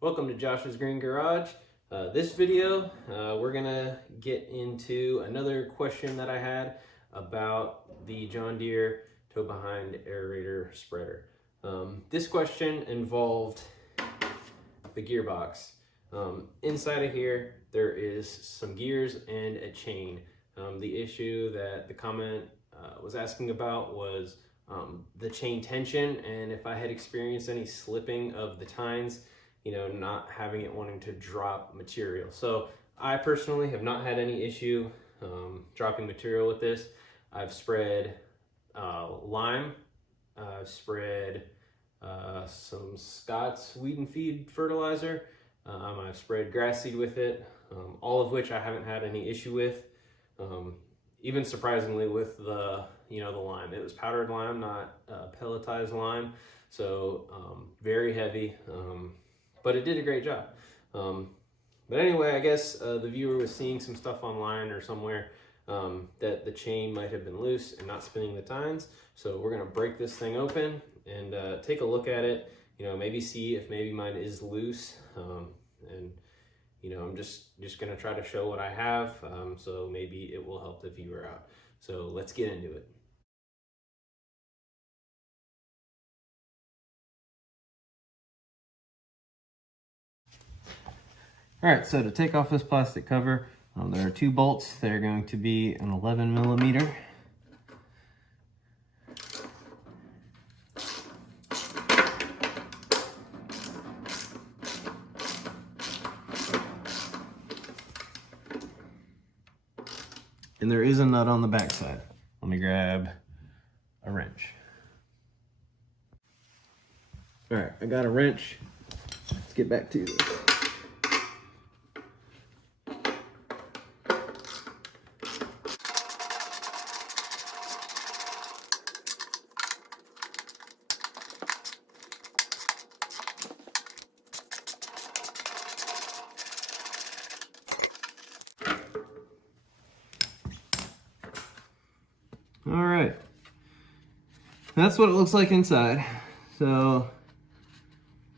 Welcome to Josh's Green Garage. This video, we're gonna get into another question that I had about the John Deere tow behind aerator spreader. This question involved the gearbox. Inside of here, there is some gears and a chain. The issue that the comment was asking about was the chain tension, and if I had experienced any slipping of the tines, not having it wanting to drop material. So I personally have not had any issue dropping material with this. I've spread lime, I've spread some Scott's weed and feed fertilizer, I've spread grass seed with it, all of which I haven't had any issue with. Even surprisingly with the lime, it was powdered lime, not pelletized lime, so very heavy. But it did a great job. But anyway, I guess the viewer was seeing some stuff online or somewhere that the chain might have been loose and not spinning the tines. So we're gonna break this thing open and take a look at it, maybe see if maybe mine is loose. And I'm just gonna try to show what I have, so maybe it will help the viewer out. So let's get into it. All right, so to take off this plastic cover, there are two bolts. They're going to be an 11 millimeter. And there is a nut on the back side. Let me grab a wrench. All right, I got a wrench. Let's get back to this. All right, that's what it looks like inside. So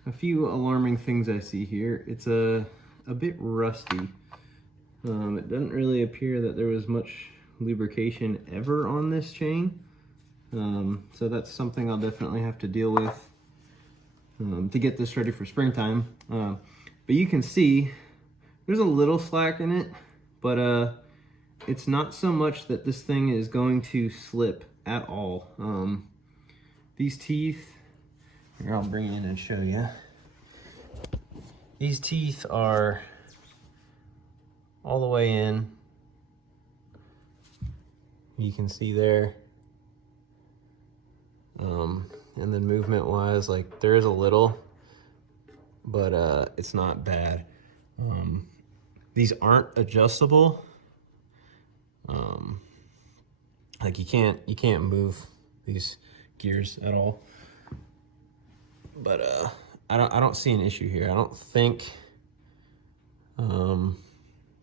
a few alarming things I see here. It's a bit rusty. It doesn't really appear that there was much lubrication ever on this chain. So that's something I'll definitely have to deal with to get this ready for springtime. But you can see there's a little slack in it, but it's not so much that this thing is going to slip at all. These teeth, here, I'll bring it in and show you. These teeth are all the way in. You can see there. And then movement wise, like there is a little, but it's not bad. These aren't adjustable. Like you can't move these gears at all. But I don't see an issue here. I don't think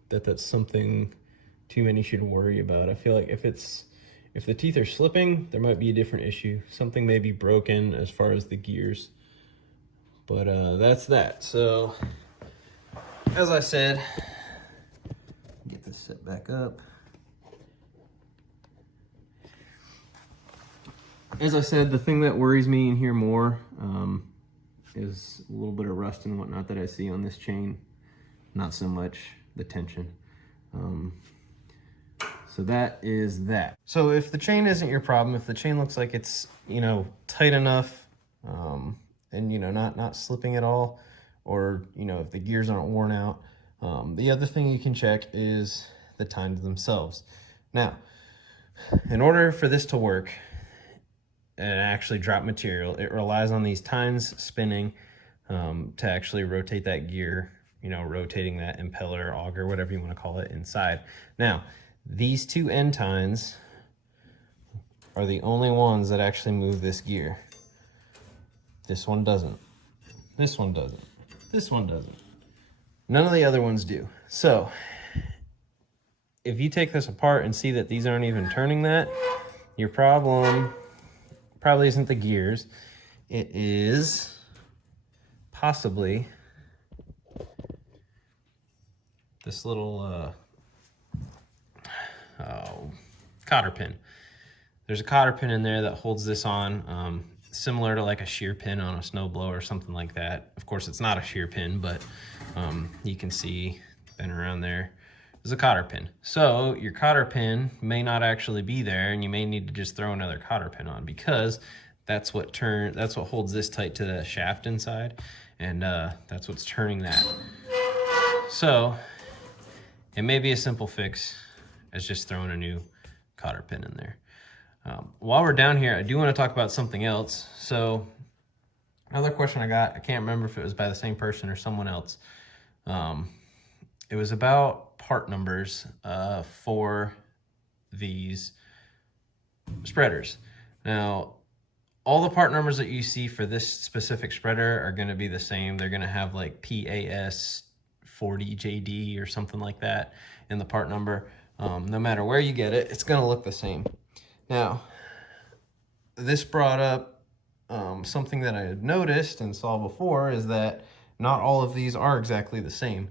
that's something too many should worry about. I feel like if the teeth are slipping, there might be a different issue. Something may be broken as far as the gears. But that's that. So as I said, get this set back up. As I said, the thing that worries me in here more is a little bit of rust and whatnot that I see on this chain. Not so much the tension. So that is that. So if the chain isn't your problem, if the chain looks like it's, tight enough, and, not slipping at all, or, if the gears aren't worn out, the other thing you can check is the tines themselves. Now, in order for this to work and actually drop material, it relies on these tines spinning to actually rotate that gear, rotating that impeller, auger, whatever you want to call it, inside. Now, these two end tines are the only ones that actually move this gear. This one doesn't. This one doesn't. This one doesn't. None of the other ones do. So if you take this apart and see that these aren't even turning that, your problem probably isn't the gears. It is possibly this little cotter pin. There's a cotter pin in there that holds this on, similar to like a shear pin on a snowblower or something like that. Of course, it's not a shear pin, but you can see been around there. There's a cotter pin. So your cotter pin may not actually be there, and you may need to just throw another cotter pin on, because that's what holds this tight to the shaft inside, and that's what's turning that. So it may be a simple fix as just throwing a new cotter pin in there. While we're down here, I do want to talk about something else. So another question I got, I can't remember if it was by the same person or someone else. It was about part numbers for these spreaders. Now, all the part numbers that you see for this specific spreader are going to be the same. They're going to have like PAS 40JD or something like that in the part number. No matter where you get it, it's going to look the same. Now, this brought up something that I had noticed and saw before, is that not all of these are exactly the same.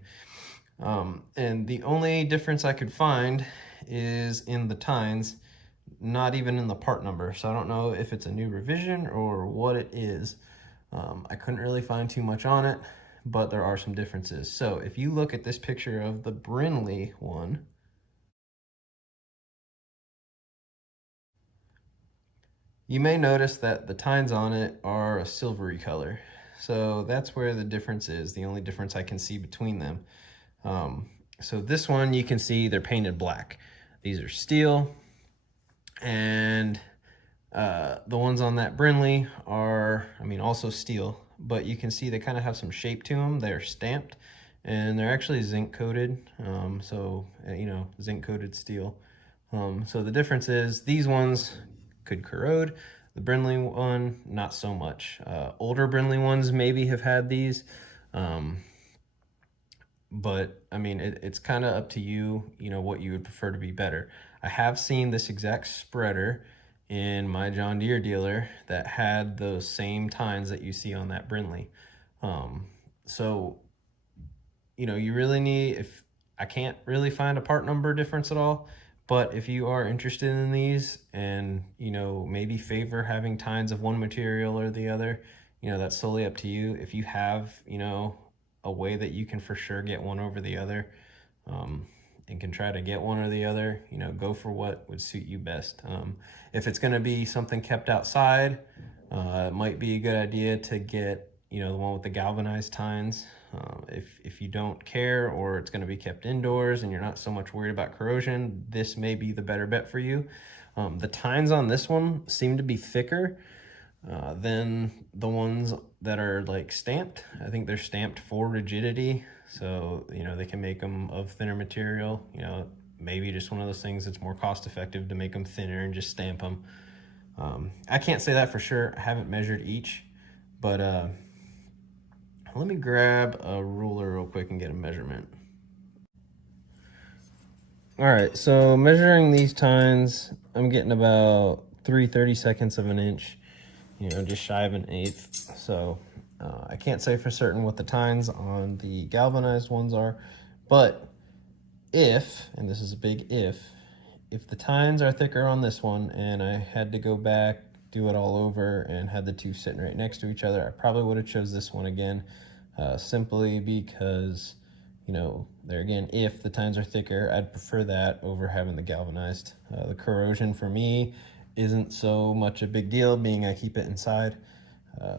And the only difference I could find is in the tines, not even in the part number. So I don't know if it's a new revision or what it is. I couldn't really find too much on it, but there are some differences. So if you look at this picture of the Brinly one, you may notice that the tines on it are a silvery color. So that's where the difference is, the only difference I can see between them. So this one, you can see they're painted black. These are steel, and the ones on that Brinly are, I mean, also steel, but you can see they kind of have some shape to them. They're stamped, and they're actually zinc coated. You know, zinc coated steel. So the difference is these ones could corrode. The Brinly one, not so much. Older Brinly ones maybe have had these. But I mean, it's kind of up to you, you know, what you would prefer to be better. I have seen this exact spreader in my John Deere dealer that had those same tines that you see on that Brinly. So, you know, you really need, if I can't really find a part number difference at all, but if you are interested in these and, you know, maybe favor having tines of one material or the other, you know, that's solely up to you. If you have, you know, a way that you can for sure get one over the other, and can try to get one or the other, you know, go for what would suit you best. If it's going to be something kept outside, it might be a good idea to get, you know, the one with the galvanized tines. If you don't care, or it's going to be kept indoors and you're not so much worried about corrosion, this may be the better bet for you. The tines on this one seem to be thicker than the ones that are like stamped. I think they're stamped for rigidity, so you know, they can make them of thinner material. You know, maybe just one of those things that's more cost effective to make them thinner and just stamp them. I can't say that for sure. I haven't measured each, but let me grab a ruler real quick and get a measurement. All right, so measuring these tines, I'm getting about 3/32 of an inch, you know, just shy of an eighth. So I can't say for certain what the tines on the galvanized ones are, but if, and this is a big if the tines are thicker on this one and I had to go back, do it all over, and had the two sitting right next to each other, I probably would have chose this one again, simply because, you know, there again, if the tines are thicker, I'd prefer that over having the galvanized. The corrosion for me isn't so much a big deal, being I keep it inside.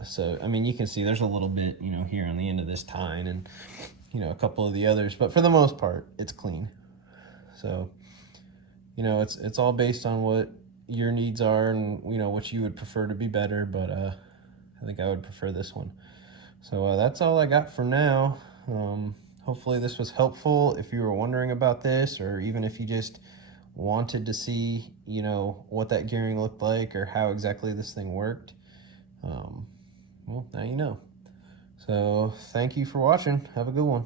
So, I mean, you can see there's a little bit, you know, here on the end of this tine and, you know, a couple of the others, but for the most part, it's clean. So, you know, it's all based on what your needs are and, you know, what you would prefer to be better, but I think I would prefer this one. So that's all I got for now. Hopefully this was helpful if you were wondering about this, or even if you just wanted to see, you know, what that gearing looked like or how exactly this thing worked. Well, now you know. So thank you for watching. Have a good one.